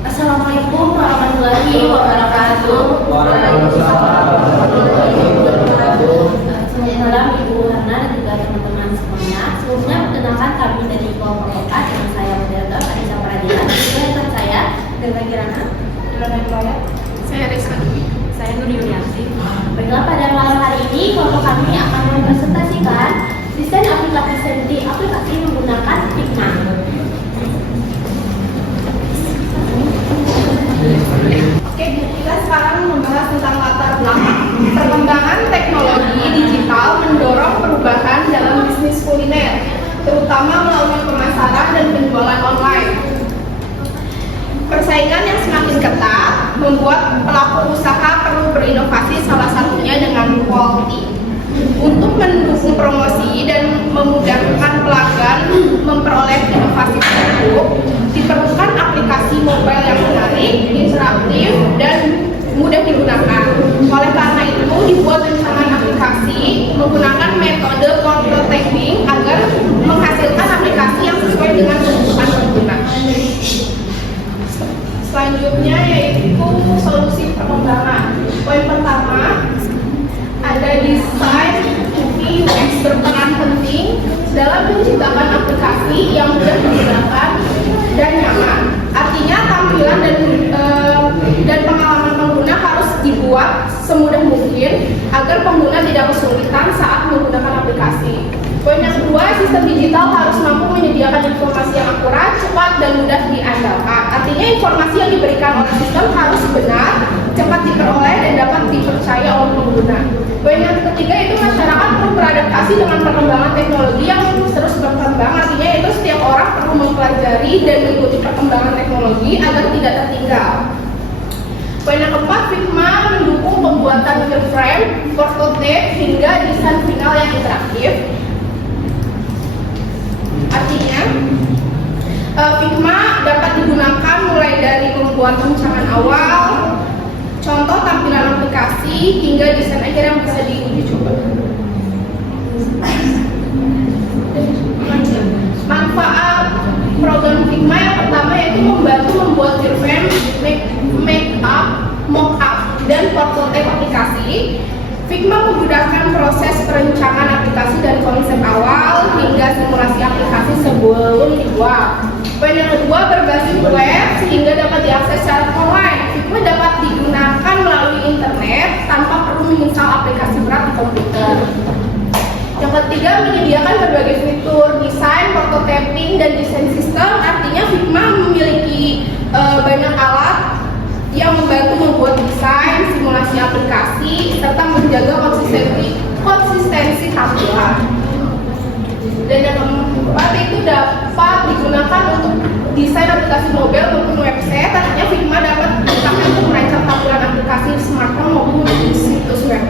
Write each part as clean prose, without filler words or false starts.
Assalamualaikum warahmatullahi wabarakatuh. Salam Ibu Hana dan juga teman-teman semuanya. Sebelumnya perkenalkan kami dari kelompok 4 dengan saya moderator Anissa Pradila, juga rekan saya Delta Kirana, Saya Rizka Dwi. Saya Nur Yulianti. Baiklah, pada malam hari ini kelompok kami akan mempresentasikan desain aplikasi menggunakan Figma. Oke, kita sekarang membahas tentang latar belakang. Perkembangan teknologi digital mendorong perubahan dalam bisnis kuliner, terutama melalui pemasaran dan penjualan online. Persaingan yang semakin ketat membuat pelaku usaha perlu berinovasi, salah satunya dengan quality. Untuk mendukung promosi dan memudahkan pelanggan memperoleh inovasi produk, diperlukan aplikasi mobile yang menarik, interaktif, dan mudah digunakan. Oleh karena itu, dibuat rancangan aplikasi menggunakan metode prototyping agar menghasilkan aplikasi yang sesuai dengan kebutuhan pengguna. Selanjutnya yaitu solusi perkembangan. Poin pertama, ada desain UI UX berperan penting dalam menciptakan aplikasi yang mudah digunakan dan nyaman. Artinya tampilan dan pengalaman pengguna harus dibuat semudah mungkin agar pengguna tidak kesulitan saat menggunakan aplikasi. Poin yang kedua, sistem digital harus mampu menyediakan informasi yang akurat, cepat, dan mudah diandalkan. Artinya informasi yang diberikan oleh sistem harus benar, cepat diperoleh, dan dapat dipercaya oleh pengguna. Poin yang ketiga itu masyarakat perlu beradaptasi dengan perkembangan teknologi yang terus berkembang. Artinya itu setiap orang perlu mempelajari dan mengikuti perkembangan teknologi agar tidak tertinggal. Poin yang keempat, Figma mendukung pembuatan wireframe, prototype, hingga desain final yang interaktif. Artinya, Figma dapat digunakan mulai dari membuat rancangan awal, contoh tampilan aplikasi, hingga desain akhir yang bisa diuji coba. Manfaat program Figma yang pertama yaitu membantu membuat wireframe, mock-up, dan prototype aplikasi. Figma memudahkan proses perencanaan aplikasi dari konsep awal hingga simulasi aplikasi sebelum dibuat. Poin yang kedua, berbasis web sehingga dapat diakses secara online. Figma dapat digunakan melalui internet tanpa perlu menginstal aplikasi berat di komputer. Yang ketiga, menyediakan berbagai fitur desain, prototyping, dan desain sistem. Artinya Figma memiliki banyak alat yang membantu membuat desain, simulasi aplikasi, serta menjaga konsistensi tampilan. Dan yang keempat itu dapat digunakan untuk desain aplikasi mobile maupun website. Artinya Figma dapat digunakan untuk merancang tampilan aplikasi di smartphone maupun di situs web.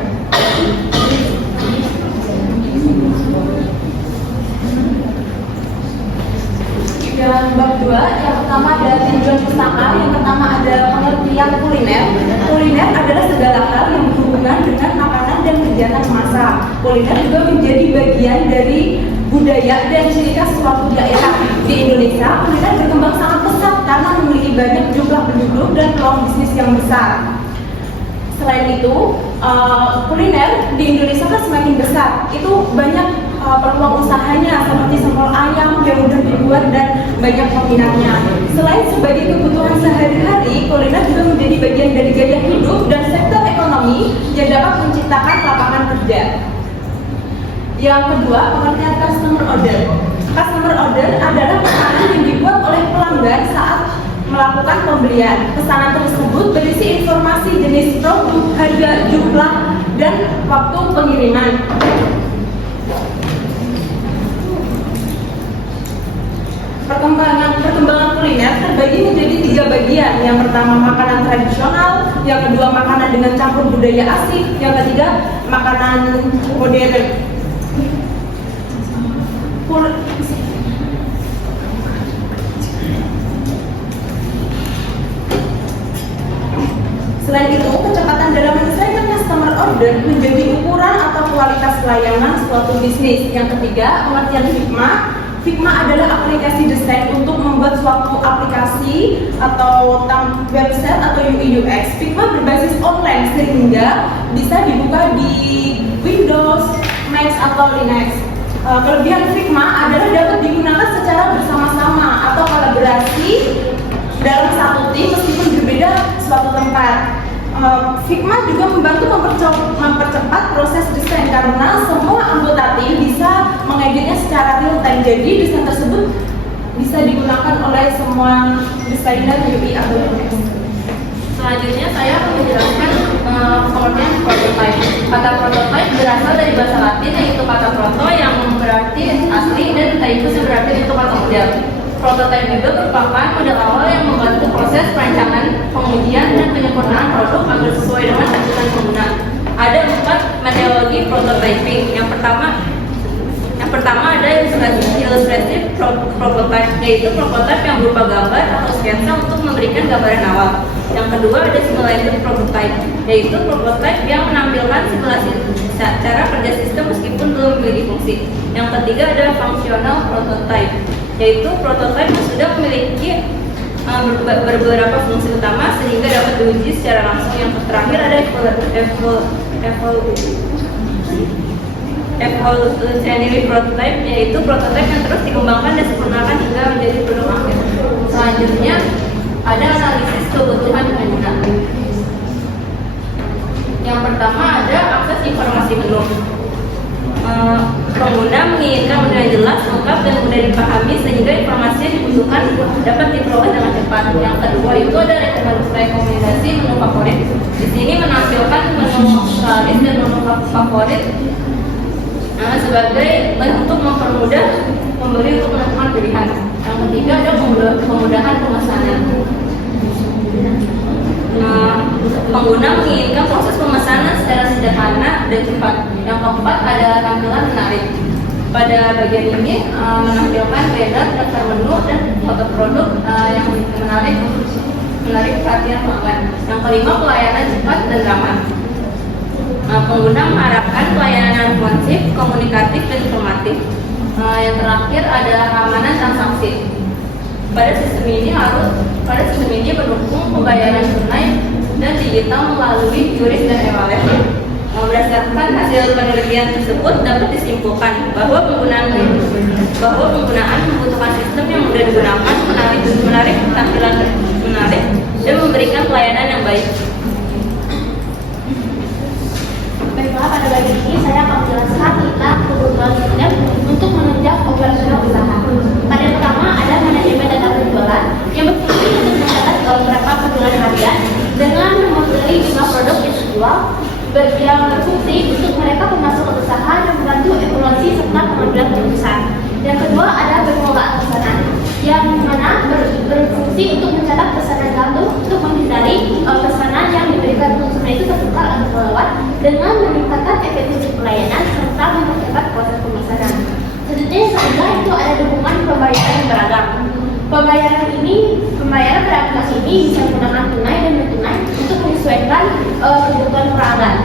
Dan bab 2, yang pertama ada tujuan pustaka, yang pertama ada pengertian kuliner. Kuliner adalah segala hal yang berhubungan dengan makanan dan kegiatan memasak. Kuliner juga menjadi bagian dari budaya dan ciri khas suatu daerah. Di Indonesia, kuliner berkembang sangat pesat karena memiliki banyak jumlah penduduk dan peluang bisnis yang besar. Selain itu, kuliner di Indonesia kan semakin besar. Itu banyak peluang usahanya seperti sambal ayam yang mudah dibuat dan banyak peminatnya. Selain sebagai kebutuhan sehari-hari, kuliner juga menjadi bagian dari gaya hidup dan sektor ekonomi yang dapat menciptakan lapangan kerja. Yang kedua, pengertian customer order. Customer order adalah pesanan yang dibuat oleh pelanggan saat melakukan pembelian. Pesanan tersebut berisi informasi jenis produk, harga, jumlah, dan waktu pengiriman. Perkembangan kuliner terbagi menjadi 3 bagian. Yang pertama makanan tradisional, yang kedua makanan dengan campur budaya asing, yang ketiga makanan modern. Selain itu, kecepatan dalam menyelesaikan customer order menjadi ukuran atau kualitas pelayanan suatu bisnis. Yang ketiga, pengertian Figma. Figma adalah aplikasi desain untuk membuat suatu aplikasi atau website atau UI UX. Figma berbasis online sehingga bisa dibuka di Windows, Mac atau Linux. Kelebihan Figma adalah dapat digunakan secara bersama-sama atau kolaborasi dalam satu tim meskipun berbeda suatu tempat. Figma juga membantu mempercepat proses desain karena semua anggota tim bisa mengeditnya secara real time. Jadi desain tersebut bisa digunakan oleh semua desainer UI atau UX. Selanjutnya saya akan menjelaskan pengertian prototype. Kata prototype berasal dari bahasa Latin yaitu kata proto yang berarti asli dan typus yang berarti itu kata model. Prototype juga merupakan model awal yang membantu proses perancangan, pengujian, dan penyempurnaan produk agar sesuai dengan kebutuhan pengguna. Ada 4 metodologi prototyping. Yang pertama ada illustrative prototype, yaitu prototype yang berupa gambar atau sketsa untuk memberikan gambaran awal. Yang kedua ada simulated prototype, yaitu prototype yang menampilkan simulasi cara kerja sistem meskipun belum memiliki fungsi. Yang ketiga ada functional prototype, yaitu prototipe yang sudah memiliki beberapa fungsi utama sehingga dapat diuji secara langsung. Yang terakhir ada evolutionary prototype, yaitu prototipe yang terus dikembangkan dan disempurnakan hingga menjadi produk akhir. Selanjutnya ada analisis kebutuhan pengguna. Yang pertama ada akses informasi menu. Pengguna menginginkan menu yang jelas, lengkap, dan mudah dipahami sehingga informasi yang dibutuhkan dapat diperoleh dengan cepat. Yang kedua itu ada rekomendasi menu favorit. Di sini menampilkan menu laris dan menu favorit sebagai bentuk mempermudah pembeli untuk menentukan pilihan. Yang ketiga ada kemudahan pemesanan. Pengguna menginginkan proses pemesanan secara sederhana dan cepat. Yang keempat ada tampilan menarik. Pada bagian ini menampilkan banner, daftar menu, dan foto produk yang menarik perhatian pelanggan. Yang kelima pelayanan cepat dan ramah. Pengguna mengharapkan pelayanan yang responsif, komunikatif, dan informatif. Yang terakhir ada keamanan transaksi. Pada sistem ini mendukung pembayaran tunai dan digital melalui QRIS dan e-wallet. Berdasarkan hasil penelitian tersebut dapat disimpulkan bahwa penggunaan membutuhkan sistem yang mudah digunakan, menarik, tampilan menarik, dan memberikan pelayanan yang baik. Baiklah, pada bagian ini saya akan menjelaskan tentang kebutuhan sistem untuk menunjang operasional usaha. Pada yang pertama ada manajemen data penjualan yang berfungsi untuk mencatat berapa penjualan harian dengan memodeli jumlah produk yang dijual, yang berfungsi untuk mereka pemasukan usaha dan membantu evaluasi serta pengambilan keputusan. Yang kedua ada pengelolaan pesanan yang mana berfungsi untuk mencatat pesanan jantung untuk menghindari pesanan yang diberikan konsumen itu tertukar atau kelewat dengan meningkatkan efisiensi pelayanan serta mempercepat proses pemesanan. Selanjutnya yang ketiga itu ada dukungan pembayaran yang beragam. Pembayaran beraplikasi ini bisa menggunakan tunai dan non tunai untuk menyesuaikan kebutuhan pelanggan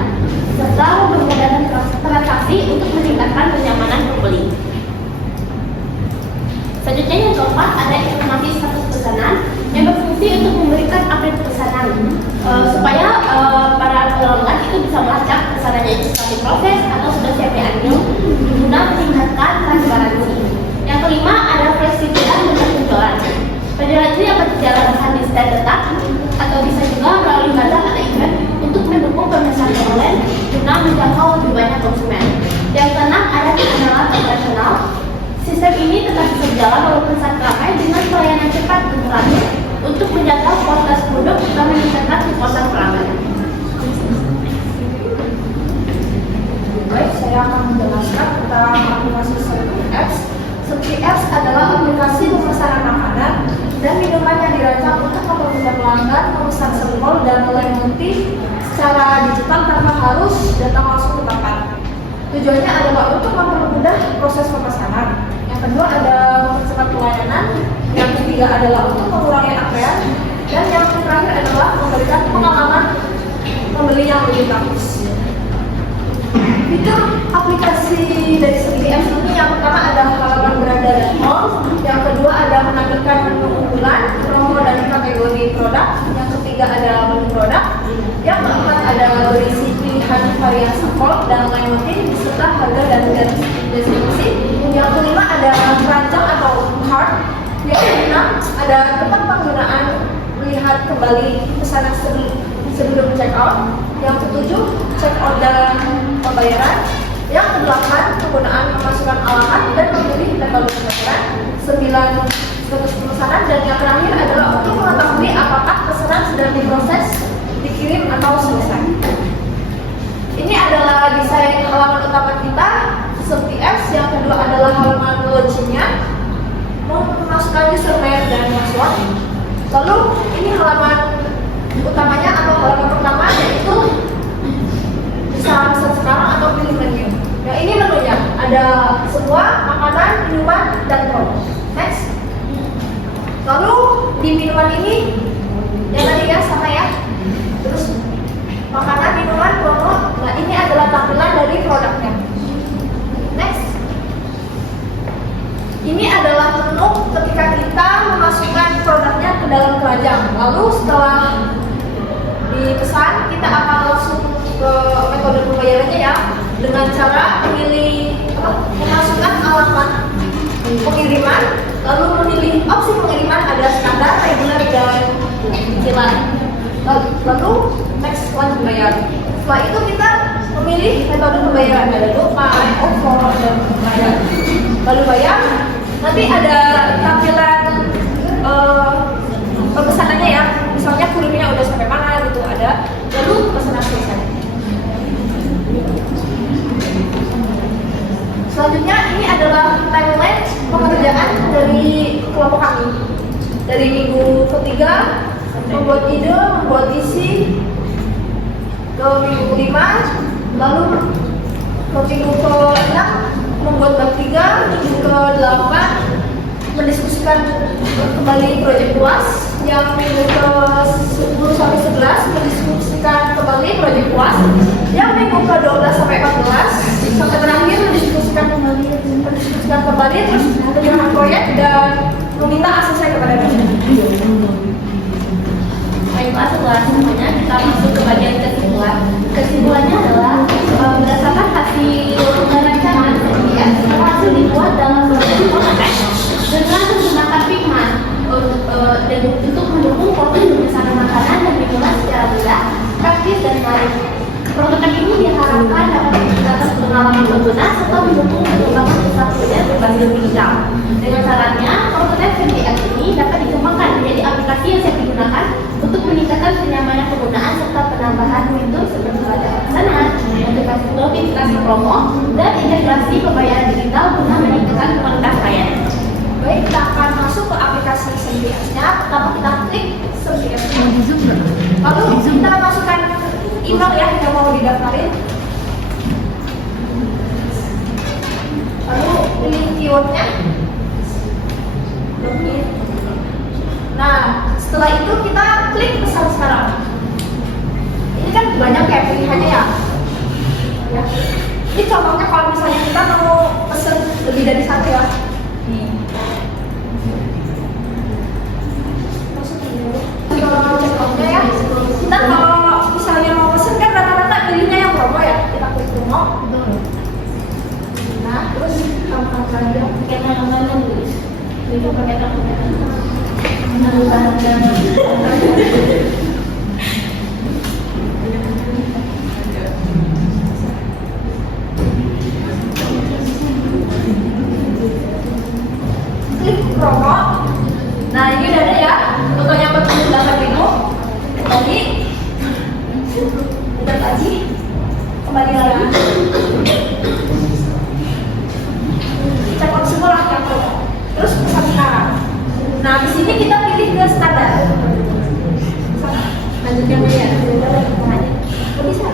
serta mempermudahkan transaksi untuk meningkatkan kenyamanan pembeli. Selanjutnya yang keempat ada informasi status pesanan yang berfungsi untuk memberikan update pesanan supaya para pelanggan itu bisa melacak pesanannya itu sedang diproses atau sudah siap diambil guna meningkatkan transparansi. Yang kelima ada fleksibilitas dengan penjualan. Penjualan ini dapat dijalankan di stand tetap atau bisa juga melalui bazar atau event untuk mendukung pemesanan online guna menjangkau lebih banyak konsumen. Yang keenam ada keandalan operasional. Sistem ini tetap bisa berjalan walaupun saat ramai dengan pelayanan cepat dan teratur untuk menjaga kualitas produk dan meningkatkan kepuasan pelanggan. Baik, saya akan menjelaskan tentang aplikasi Seperti Apps. Seperti Apps adalah aplikasi pemesanan makanan dan minuman yang dirancang untuk mempermudah pelanggan memesan sembol dan multi secara digital tanpa harus datang langsung ke tempat. Tujuannya adalah untuk mempermudah proses pemesanan. Yang kedua ada mempercepat pelayanan. Yang ketiga adalah untuk mengurangi antrean. Dan yang terakhir adalah memberikan pengalaman pembeli yang lebih bagus. Fitur aplikasi dari CPS ini yang pertama ada halaman beranda dan home, yang kedua ada menampilkan menu unggulan, promo dan kategori produk, yang ketiga ada menu produk, yang keempat ada berisi pilihan variasi kol dan lain-lain beserta harga dan deskripsi, yang kelima ada perancang atau card, yang keenam ada tempat penggunaan melihat kembali pesanan sebelum check out, yang ketujuh check out dan pembayaran, yang kedelapan penggunaan pemasukan alamat dan memilih metode pembayaran, 9 status pemesanan, dan yang terakhir adalah untuk mengetahui apakah pesanan sudah diproses, dikirim atau selesai. Ini adalah desain halaman utama kita seperti F. Yang kedua adalah halaman login-nya, memasukkan username dan password. Lalu ini halaman utamanya atau halaman pertama, yaitu bisa pesan sekarang atau pilih menu. Yang ini menunya ada semua makanan, minuman, dan promo. Next. Lalu di minuman ini yang tadi ya sama ya. Terus makanan, minuman, promo. Nah ini adalah tampilan dari produknya. Next. Ini adalah menu ketika kita memasukkan produknya ke dalam keranjang. Lalu setelah dipesan, kita akan langsung ke metode pembayarannya ya, dengan cara memilih memasukkan alamat pengiriman, lalu memilih opsi pengiriman ada standar, regular, dan cicilan. Lalu next lanjut bayar. Setelah itu kita memilih metode pembayaran, ada GoPay, OVO, dan bayar. Lalu bayar. Nanti ada tampilan pemesanannya ya, misalnya kurirnya udah sampai mana gitu ada, lalu pesanan selesai. Selanjutnya ini adalah timeline pengerjaan dari kelompok kami. Dari minggu ketiga membuat ide, membuat isi, ke minggu kelima, lalu ke minggu ke-6 membuat bab 3, minggu ke-8 mendiskusikan kembali proyek luas, yang minggu ke-10 sampai 11 mendiskusikan kembali proyek luas, yang minggu ke-12 sampai 14 sampai terakhir mendiskusikan kembali terus penyerahan proyek dan meminta ACC kepada dosen. Baiklah, setelah semuanya kita masuk ke bagian kesimpulan. Kesimpulannya adalah berdasarkan hasil perencanaan CPS berhasil dibuat dalam bentuk prototipe dengan menggunakan Figma dan untuk mendukung proses pemesanan makanan dan minuman secara mudah, praktis, dan menarik. Prototipe ini diharapkan dapat meningkatkan pengalaman pengguna serta mendukung pengembangan usaha kuliner berbasis digital. Dengan caranya, prototipe CPS ini dapat dikembangkan menjadi aplikasi yang siap digunakan untuk meningkatkan kenyamanan penggunaan serta penambahan fitur seperti pada pesanan, notifikasi promo, dan integrasi pembayaran digital guna meningkatkan kualitas layanan. Baik, kita akan masuk ke aplikasi CPS-nya. Pertama kita klik CPS-nya. Lalu kita masukkan email ya yang mau didaftarin. Lalu pilih keywordnya. Nah, setelah itu kita klik pesan sekarang. Ini kan banyak ya pilihannya ya. Ini contohnya kalau misalnya kita mau pesen lebih dari satu ya. Kalau mau check out-nya ya, kita kalau misalnya mau pesen kan rata-rata pilihnya yang promo ya. Kita klik promo. Nah, terus tambahkan aja. Pakai tanggal tulis. Itu pakai tanggal. Klik promo. Nah ini udah ada ya, totalnya 48.000. Tadi udah lagi, kembali lagi. Cek out semua yang promo. Terus pesan sekarang. Nah di sini kita pilih ke standar. Lanjutkan dulu ya. Bisa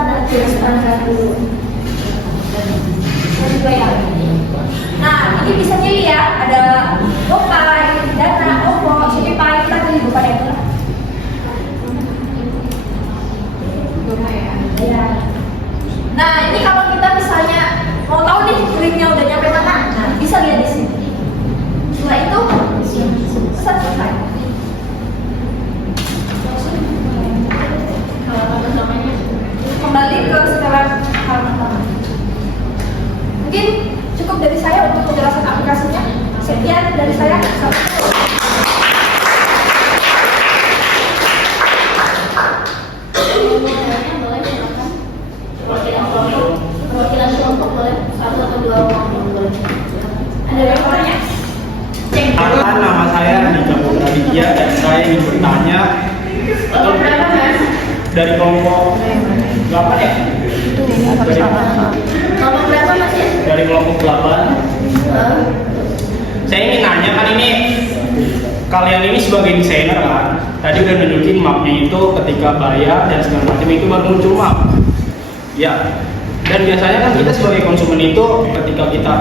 harus pilih standar dulu. juga ya. Nah, ini bisa pilih ya, ada GoPay, Dana, OVO, Shopee, kita pilih bukan yang mana? Ya. Nah, ini kalau kita misalnya mau tahu nih linknya udah nyampe mana, nah, bisa lihat di sini. Setelah itu, selesai. Kembali ke setelan halaman pertama. Mungkin cukup dari saya untuk penjelasan aplikasinya. Sekian dari saya. Perwakilan kelompok boleh, 1 atau 2 orang boleh. Ada yang bertanya? Nama saya Andika Putra Aditya dan saya ingin bertanya dari kelompok 8 ya? Kelompok berapa Mas ya? Dari kelompok 8. Saya ingin nanya, kan ini kalian ini sebagai desainer kan, tadi udah nunjukin mapnya itu ketika bayar dan segala macam itu baru muncul map. Ya. Dan biasanya kan kita sebagai konsumen itu ketika kita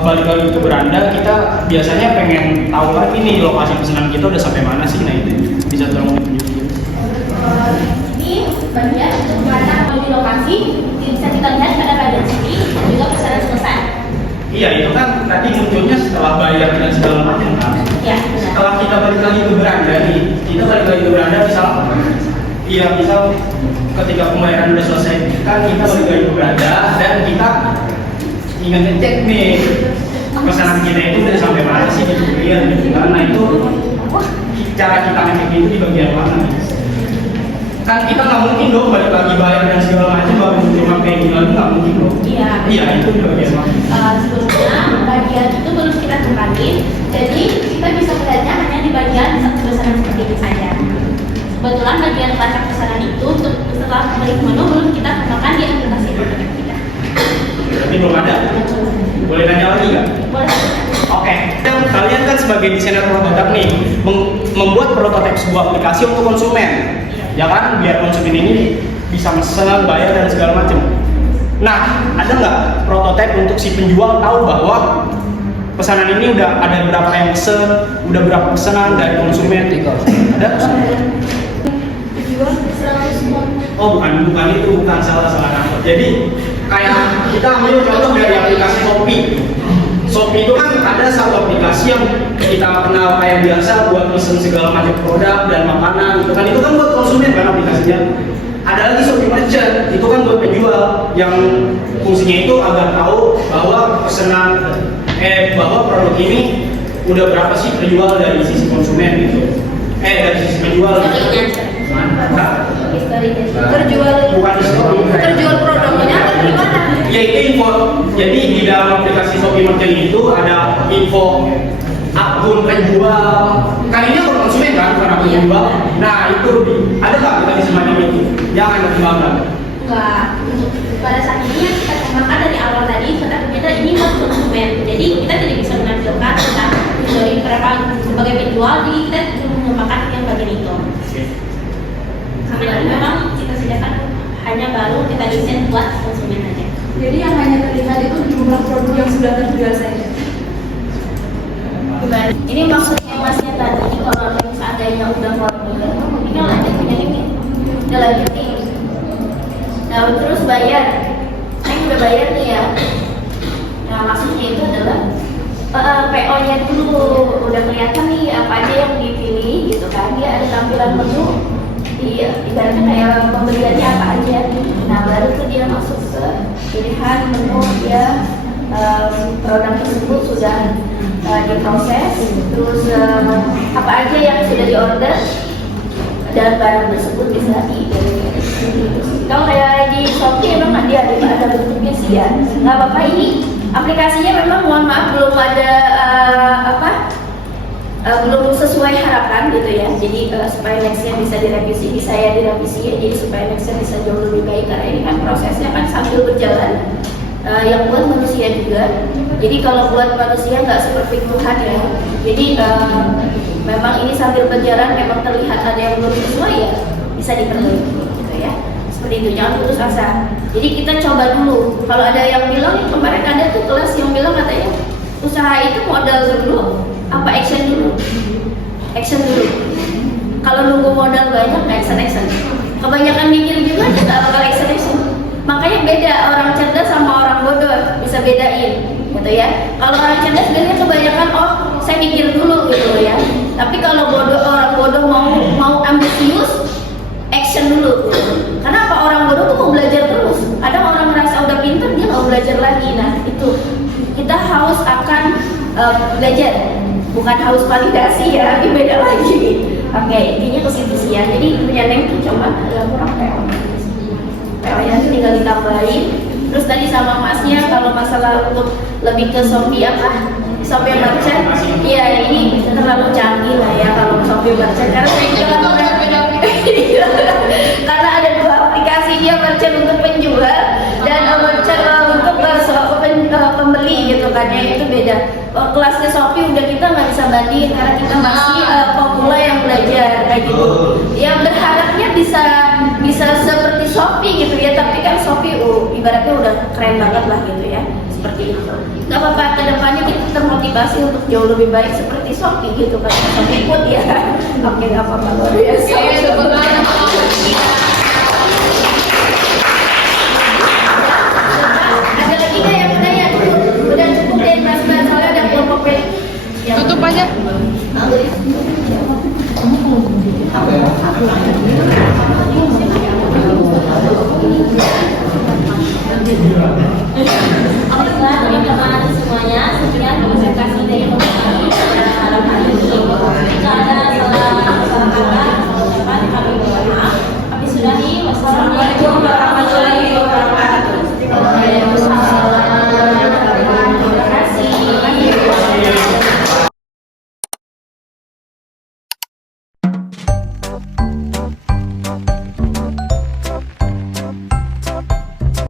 balik lagi ke beranda, kita biasanya pengen tahu lagi nih lokasi pesanan kita udah sampai mana sih. Nah itu bisa tolong tunjukin. Ini bagian mana di lokasi bisa kita lihat pada sini dan juga pesanan selesai. Iya, itu kan tadi munculnya setelah bayar dan segala macam kan. Ya. Setelah kita balik lagi ke beranda nih, kita balik lagi ke beranda misal ketika pembayaran udah selesai kan kita balik lagi ke beranda dan kita ingin ngecek nih pesanan kita itu udah sampai mana sih gitu kan. Nah itu cara kita ngecek itu di bagian mana nih? Kan kita nggak mungkin dong balik lagi bayar dan segala macam baru cuma kayak gini lagi, nggak mungkin dong. Iya itu di bagian mana? Sebelumnya bagian itu belum kita tempatin, jadi kita bisa melihatnya hanya di bagian satu pesanan seperti ini saja. Kebetulan bagian pelacak pesanan itu untuk setelah kembali ke menu belum kita kembangkan di aplikasi kita. Tapi belum ada. Boleh nanya lagi nggak? Boleh. Oke. Kalian kan sebagai desainer prototipe nih membuat prototipe sebuah aplikasi untuk konsumen, ya kan? Biar konsumen ini bisa mesen, bayar dan segala macam. Nah, ada nggak prototipe untuk si penjual tahu bahwa pesanan ini udah ada berapa yang pesen, udah berapa pesanan dari konsumen? Ada? Oh bukan salah nangkep. Jadi kayak kita ambil contoh dari aplikasi Shopee itu kan ada satu aplikasi yang kita kenal kayak biasa buat pesen segala macam produk dan makanan itu kan buat konsumen kan aplikasinya. Ada lagi Shopee Merchant, itu kan buat penjual yang fungsinya itu agar tahu bahwa bahwa produk ini udah berapa sih terjual dari sisi konsumen gitu. Dari sisi penjual. Terjual produknya atau gimana? Ya itu info. Jadi di dalam aplikasi Shopee Merchant itu ada info akun penjual. Kan ini akun konsumen kan, bukan akun penjual. Nah itu ada nggak kita di semacam itu? Jangan dikembangkan. Enggak. Pada saat ini yang kita kembangkan dari awal tadi kita berbeda ini buat konsumen. Jadi kita tidak bisa menampilkan tentang dari berapa sebagai penjual. Jadi kita mengembangkan yang bagian itu. Karena ini memang kita sediakan hanya baru kita desain buat konsumen aja. Jadi yang hanya terlihat itu jumlah produk yang sudah terjual saja. Ini maksudnya masnya tadi kalau seandainya udah formulir, ini kan lanjutnya ini udah lanjut nih. Nah terus bayar, saya udah bayar nih ya. Nah maksudnya itu adalah PO-nya dulu udah kelihatan nih apa aja yang dipilih gitu kan. Dia ada tampilan menu. Iya, ibaratnya kayak pembeliannya apa aja. Nah baru tuh dia masuk ke pilihan menu dia produk tersebut sudah diproses, terus apa aja yang sudah diorder dan barang tersebut bisa kalau kayak di Shopee memang dia ada bentuknya sih ya. Nggak apa-apa, ini aplikasinya memang mohon maaf belum ada belum sesuai harapan gitu ya. Jadi supaya nextnya bisa direvisi, bisa ya direvisi ya. Jadi supaya nextnya bisa jauh lebih baik karena ini kan prosesnya kan sambil berjalan. Yang buat manusia juga. Jadi kalau buat manusia nggak seperti Tuhan ya. Jadi memang ini sambil berjalan memang terlihat ada yang belum sesuai ya bisa diperbaiki gitu ya. Seperti itu, jangan putus asa. Jadi kita coba dulu. Kalau ada yang bilang bilang kemarin ada tuh kelas yang bilang katanya usaha itu modal dulu apa action dulu? Action dulu. Kalau nunggu modal banyak action. Kebanyakan mikir juga nggak bakal action. Makanya beda orang cerdas sama orang bodoh, bisa bedain gitu ya. Kalau orang cerdas biasanya kebanyakan saya mikir dulu gitu ya. Tapi kalau orang bodoh mau ambisius, action dulu gitu. Karena apa, orang bodoh tuh mau belajar terus. Ada orang merasa udah pintar dia nggak mau belajar lagi. Nah itu kita haus akan belajar, bukan haus validasi ya, ini beda lagi. Oke, intinya ke situ sih ya. Jadi punya Neng tuh cuma kurang PO ya, tinggal ditambahin. Terus tadi sama masnya kalau masalah untuk lebih ke Shopee Shopee Merchant, iya ini terlalu canggih lah ya kalau Shopee Merchant karena saya juga karena ada dua aplikasi, dia merchant untuk penjual dan merchant untuk pembeli gitu kan ya, itu beda. Kelasnya Shopee udah kita nggak bisa bandingin karena kita masih pemula yang belajar kayak gitu. Yang berharapnya bisa seperti Shopee gitu ya, tapi kan Shopee ibaratnya udah keren banget lah gitu ya, seperti itu. Gak apa-apa, kedepannya kita termotivasi untuk jauh lebih baik seperti Shopee gitu kan, Shopee Food ya. Oke, gak apa-apa, luar biasa. Ada lagi nggak yang nanya? Udah cukup deh mas, soalnya ada kelompok B. Tutup aja. Alhamdulillah teman-teman semuanya, sekian presentasi dari kami pada malam hari ini. Jika ada salah kata, kami mohon maaf. Kami sudahi. Wassalamualaikum warahmatullahi wabarakatuh.